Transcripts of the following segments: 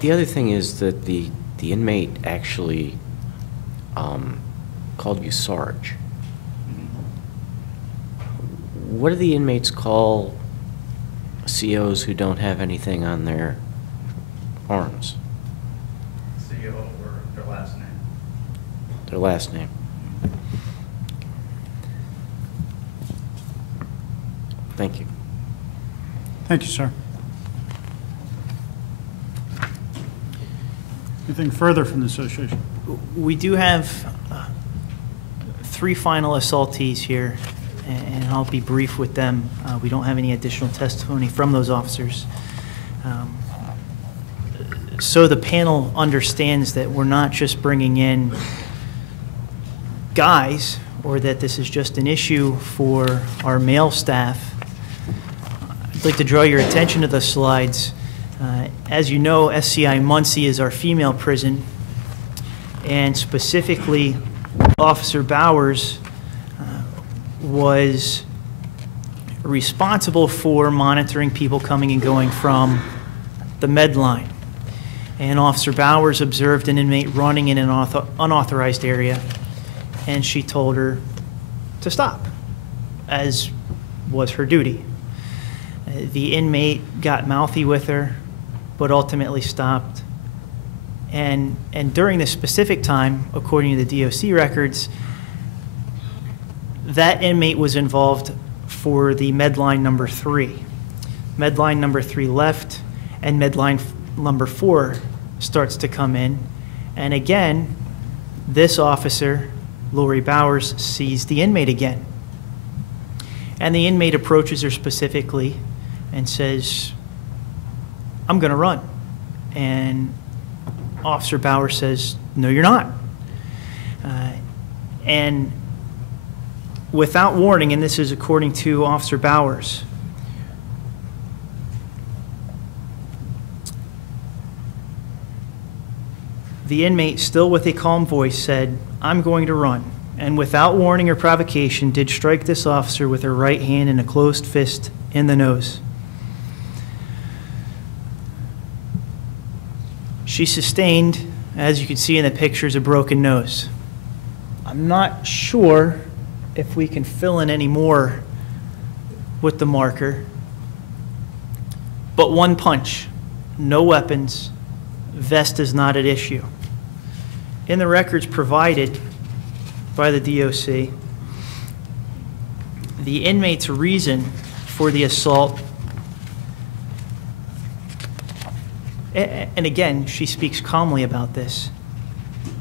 The other thing is that the inmate actually called you Sarge. What do the inmates call COs who don't have anything on their arms? CO or their last name. Their last name. Thank you. Thank you, sir. Anything further from the association? We do have 3 final assaultees here, and I'll be brief with them. We don't have any additional testimony from those officers. So the panel understands that we're not just bringing in guys, or that this is just an issue for our male staff. I'd like to draw your attention to the slides. As you know, SCI Muncie is our female prison, and specifically, Officer Bowers was responsible for monitoring people coming and going from the med line. And Officer Bowers observed an inmate running in an unauthorized area, and she told her to stop, as was her duty. The inmate got mouthy with her, but ultimately stopped. And during this specific time, according to the DOC records, that inmate was involved for the Medline number 3. Medline number 3 left, and Medline number 4 starts to come in. And again, this officer, Lori Bowers, sees the inmate again. And the inmate approaches her specifically and says, "I'm going to run." And Officer Bowers says, "No, you're not." And without warning, and this is according to Officer Bowers, the inmate, still with a calm voice, said, "I'm going to run," and without warning or provocation did strike this officer with her right hand and a closed fist in the nose. She sustained, as you can see in the pictures, a broken nose. I'm not sure if we can fill in any more with the marker, but one punch, no weapons, vest is not at issue. In the records provided by the DOC, the inmate's reason for the assault, and again, she speaks calmly about this.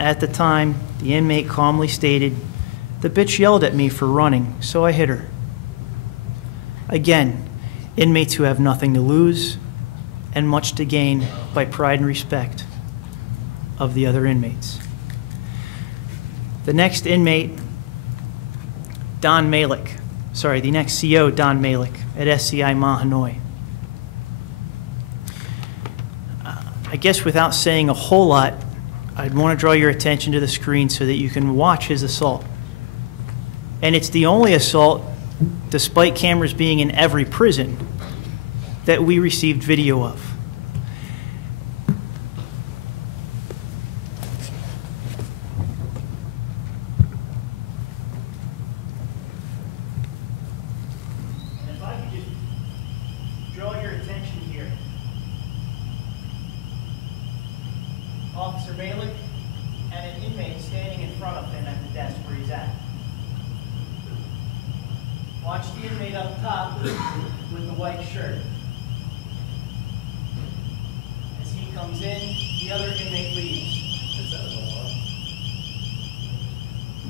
At the time, the inmate calmly stated, "The bitch yelled at me for running, so I hit her." Again, inmates who have nothing to lose and much to gain by pride and respect of the other inmates. The next inmate, Don Malik, the next CO, Don Malik, at SCI Mahanoy. I guess without saying a whole lot, I'd want to draw your attention to the screen so that you can watch his assault. And it's the only assault, despite cameras being in every prison, that we received video of. If I could just draw your attention here. Officer Malik and an inmate standing in front of him at the desk where he's at. Watch the inmate up top with the white shirt. As he comes in, the other inmate leaves. Is that an alarm?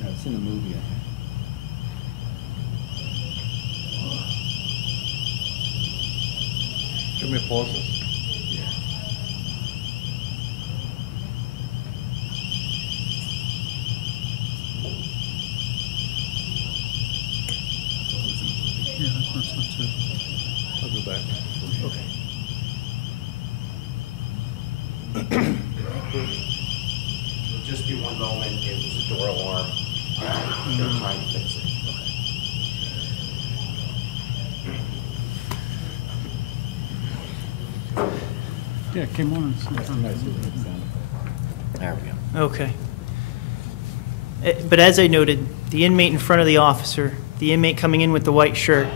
No, it's in the movie, I think. Can we pause this? I'll go back. Okay. It'll just be one moment. It was a door alarm. They're trying to fix it. Yeah, it came on. There we go. Okay. But as I noted, the inmate in front of the officer, the inmate coming in with the white shirt,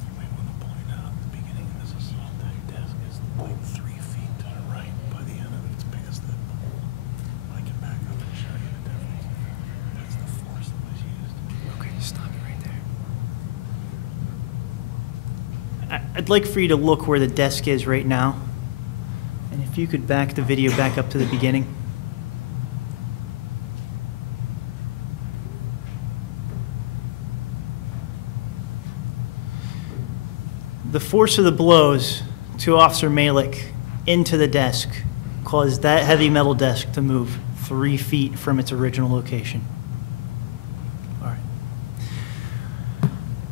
You might want to point out at the beginning of this assault, that desk is like 3 feet to the right. By the end of it, it's past that pole. I can back up and show you the difference. That's the force that was used. okay, stop it right there. I'd like for you to look where the desk is right now. And if you could back the video back up to the beginning. The force of the blows to Officer Malik into the desk caused that heavy metal desk to move 3 feet from its original location. All right.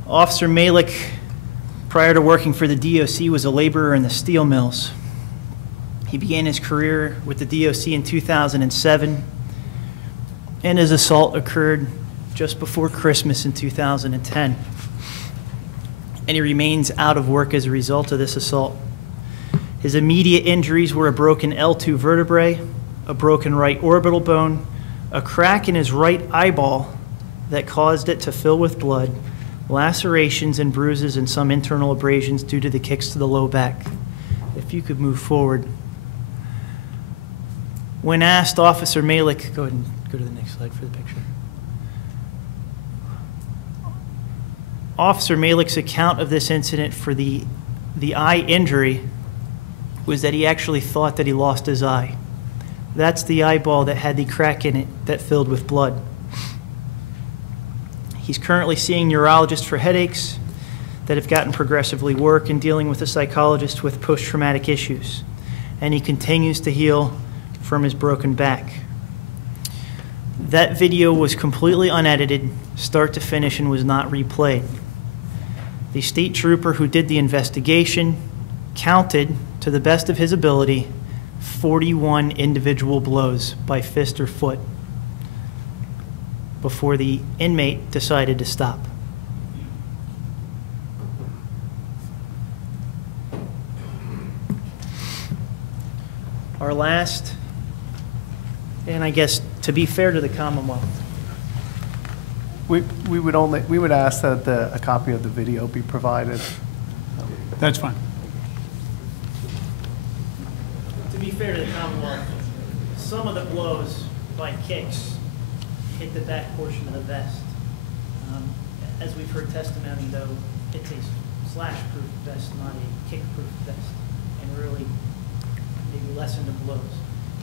Officer Malik, prior to working for the DOC, was a laborer in the steel mills. He began his career with the DOC in 2007, and his assault occurred just before Christmas in 2010. And he remains out of work as a result of this assault. His immediate injuries were a broken L2 vertebrae, a broken right orbital bone, a crack in his right eyeball that caused it to fill with blood, lacerations and bruises, and some internal abrasions due to the kicks to the low back. If you could move forward. When asked, Officer Malik, go ahead and go to the next slide for the picture. Officer Malik's account of this incident for the eye injury was that he actually thought that he lost his eye. That's the eyeball that had the crack in it that filled with blood. He's currently seeing neurologists for headaches that have gotten progressively worse and dealing with a psychologist with post-traumatic issues. And he continues to heal from his broken back. That video was completely unedited, start to finish, and was not replayed. The state trooper who did the investigation counted, to the best of his ability, 41 individual blows by fist or foot before the inmate decided to stop. Our last, and I guess to be fair to the Commonwealth, We would ask that a copy of the video be provided. That's fine. to be fair to the Commonwealth, some of the blows by kicks hit the back portion of the vest. As we've heard testimony, though, it's a slash-proof vest, not a kick-proof vest, and really maybe lessen the blows.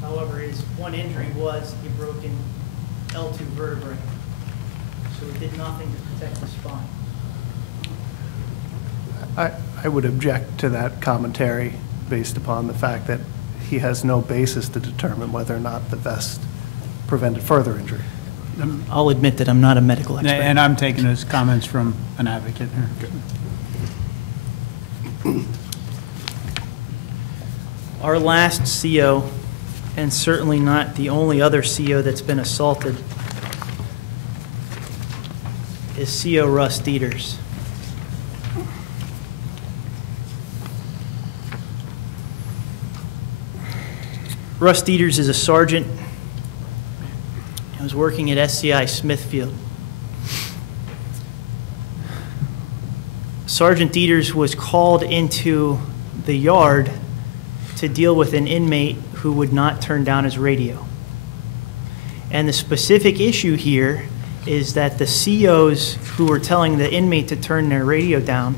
However, his one injury was a broken L2 vertebrae, so it did nothing to protect the spine. I would object to that commentary based upon the fact that he has no basis to determine whether or not the vest prevented further injury. I'll admit that I'm not a medical expert. And I'm taking those comments from an advocate here. Our last CO, and certainly not the only other CO that's been assaulted, is CO Russ Dieters. Russ Dieters is a sergeant. He was working at SCI Smithfield. Sergeant Dieters was called into the yard to deal with an inmate who would not turn down his radio. And the specific issue here is that the COs who were telling the inmate to turn their radio down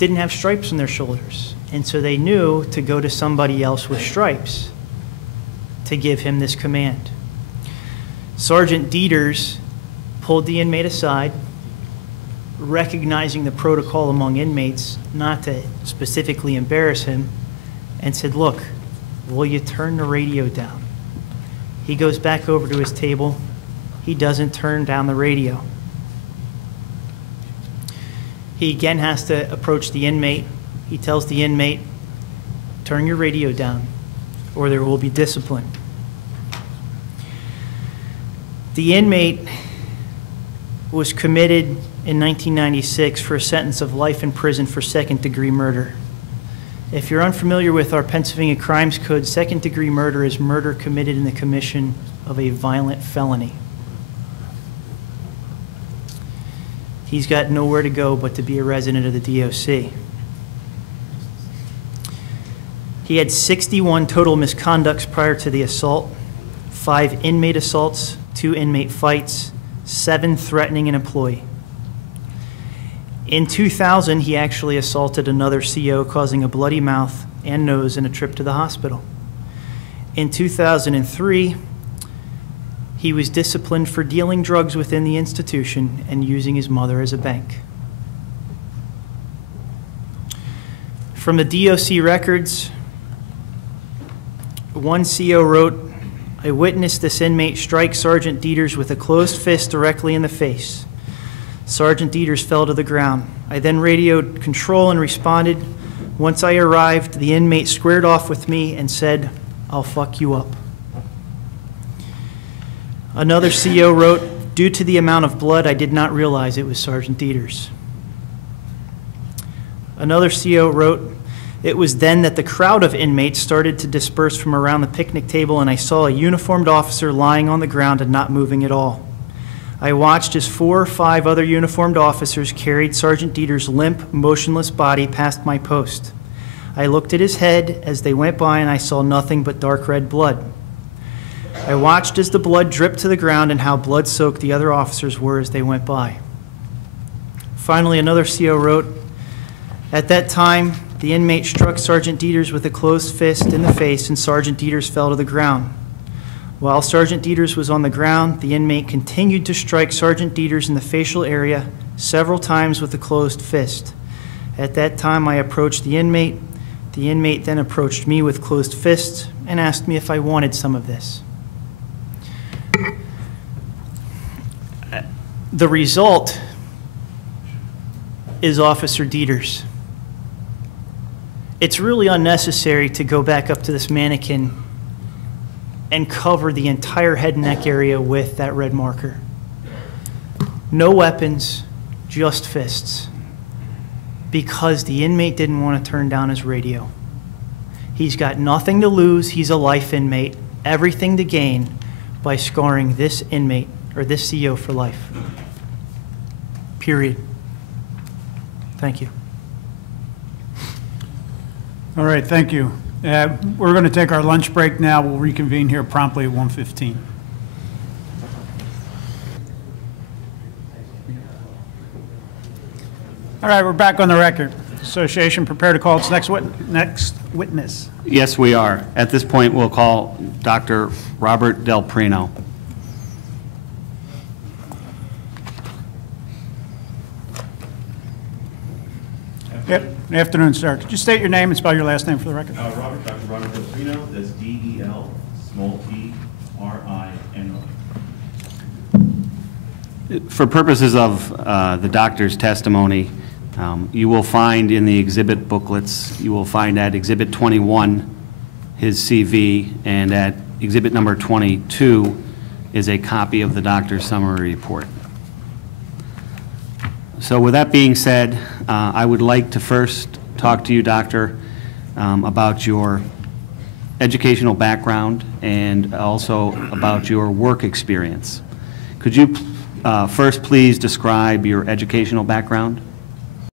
didn't have stripes on their shoulders. And so they knew to go to somebody else with stripes to give him this command. Sergeant Dieters pulled the inmate aside, recognizing the protocol among inmates, not to specifically embarrass him, and said, "Look, will you turn the radio down?" He goes back over to his table. He doesn't turn down the radio. He again has to approach the inmate. He tells the inmate, "Turn your radio down, or there will be discipline." The inmate was committed in 1996 for a sentence of life in prison for second-degree murder. If you're unfamiliar with our Pennsylvania Crimes Code, second-degree murder is murder committed in the commission of a violent felony. He's got nowhere to go but to be a resident of the DOC. He had 61 total misconducts prior to the assault, 5 inmate assaults, 2 inmate fights, 7 threatening an employee. In 2000, he actually assaulted another CO, causing a bloody mouth and nose and a trip to the hospital. In 2003, he was disciplined for dealing drugs within the institution and using his mother as a bank. From the DOC records, one CO wrote, "I witnessed this inmate strike Sergeant Dieters with a closed fist directly in the face. Sergeant Dieters fell to the ground. I then radioed control and responded. Once I arrived, the inmate squared off with me and said, 'I'll fuck you up.'" Another CO wrote, "Due to the amount of blood, I did not realize it was Sergeant Dieters." Another CO wrote, "It was then that the crowd of inmates started to disperse from around the picnic table, and I saw a uniformed officer lying on the ground and not moving at all. I watched as 4 or 5 other uniformed officers carried Sergeant Dieters' limp, motionless body past my post. I looked at his head as they went by, and I saw nothing but dark red blood. I watched as the blood dripped to the ground and how blood-soaked the other officers were as they went by." Finally, another CO wrote, "At that time, the inmate struck Sergeant Dieters with a closed fist in the face, and Sergeant Dieters fell to the ground. While Sergeant Dieters was on the ground, the inmate continued to strike Sergeant Dieters in the facial area several times with a closed fist. At that time, I approached the inmate. The inmate then approached me with closed fists and asked me if I wanted some of this." The result is Officer Dieters. It's really unnecessary to go back up to this mannequin and cover the entire head and neck area with that red marker. No weapons, just fists. Because the inmate didn't want to turn down his radio. He's got nothing to lose. He's a life inmate. Everything to gain by scarring this inmate or this CO for life. Period. Thank you. All right, thank you. We're going to take our lunch break now. We'll reconvene here promptly at 1:15. All right, we're back on the record. Association, prepare to call its next witness. Yes, we are. At this point, we'll call Dr. Robert Del Prino. Yep, good afternoon, sir. Could you state your name and spell your last name for the record? Dr. Robert Del Prino, that's D-E-L, small t, R-I-N-O. For purposes of the doctor's testimony, you will find in the exhibit booklets, you will find at Exhibit 21 his CV, and at Exhibit number 22 is a copy of the doctor's summary report. So with that being said, I would like to first talk to you, Doctor, about your educational background and also about your work experience. Could you first please describe your educational background?